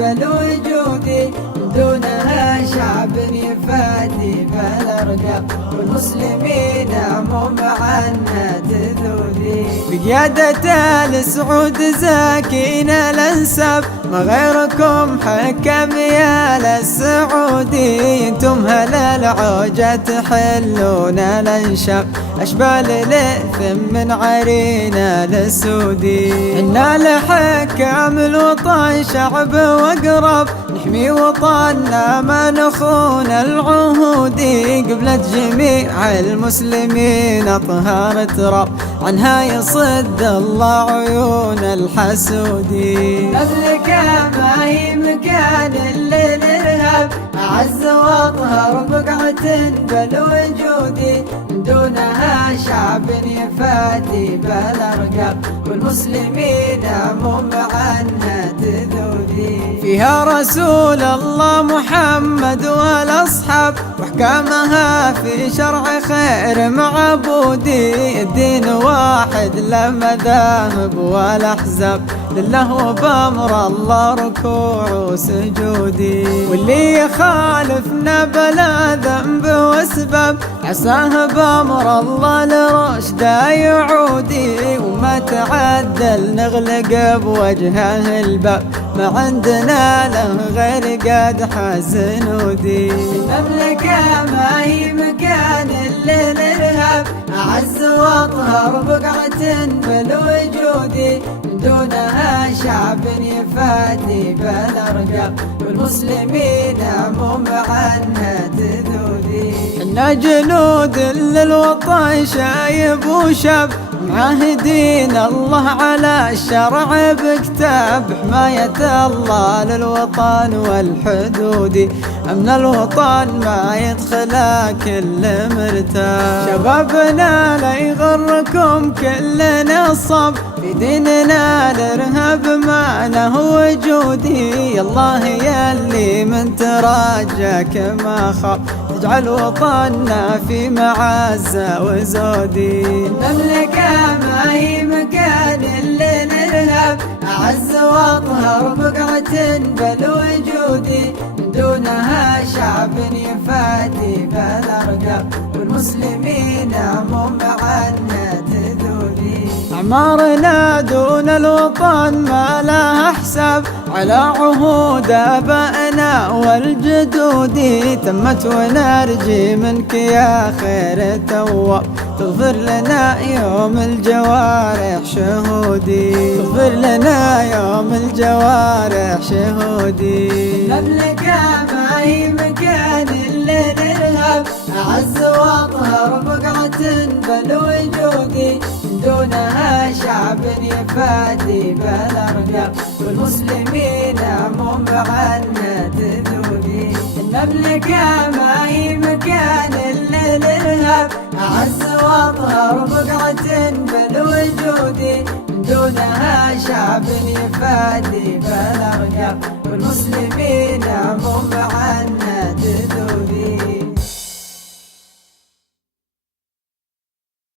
بالوجود، دونها شعب يفادي بالأرقام، والمسلمين مو معنا تذودي. بقيادة السعود زاكين الانساب، ما غيركم حكم يا للسعودي. انتم هل العوجة تحلون الانشاب، اشبال الاثم من عرينا للسودي. انا لحكام الوطن شعب واقرب، نحمي وطننا ما نخون العهودي. قبلت جميع المسلمين اطهار تراب، عنها يصد الله عيون الحسودي. مملكة ما هي مكان للإرهاب، أعز وأطهر بقعة بالوجود، دونها شعب يفادي بالأرقام، والمسلمين مو معنا تذودي. فيها رسول الله محمد والأصحاب، واحكامها في شرع خير معبودي. الدين واحد لا مذاهب ولا احزاب، لله وبامر الله ركوع وسجودي. واللي يخالفنا بلا ذنب واسباب، عساه بامر الله لرشده يعودي. وما تعدل نغلق بوجهه الباب، ما عندنا له غير قد حزنودي. المملكة ما هي مكان للإرهاب، أعز وأطهر بقعة بالوجود، دونها شعب يفادي بالأرقام، والمسلمين مو معنا تذودي. حنا جنود للوطن شايب وشاب، معاهدين الله على الشرع بكتاب. حماية الله للوطن والحدود، أمن الوطن ما يدخله كل مرتاب. شبابنا لا يغركم كل نصب، في ديننا الارهاب ما له وجودي. الله يلي من تراجاك ما خاب، تجعل وطننا في معزة وزودي. المملكة ما هي مكان للإرهاب، أعز وأطهر بقعة بالوجود، دونها شعب يفادي بالأرقام، والمسلمين مو معنا تذودي. أعمارنا دون الوطن ما لها حساب، على عهود آبائنا والجدود. تمت ونرجي منك يا خير تواب، تغفر لنا يوم الجوارح شهودي. تغفر لنا يوم الجوارح شهودي. المملكة ما هي مكان للإرهاب، أعز وأطهر بقعة بالوجود، دونها شعب يفادي بالأرقام، والمسلمين مو معنا تذودي. المملكة ما هي مكان للإرهاب، أعز وأطهر بقعة بالوجود، دونها شعب يفادي بالأرقام، والمسلمين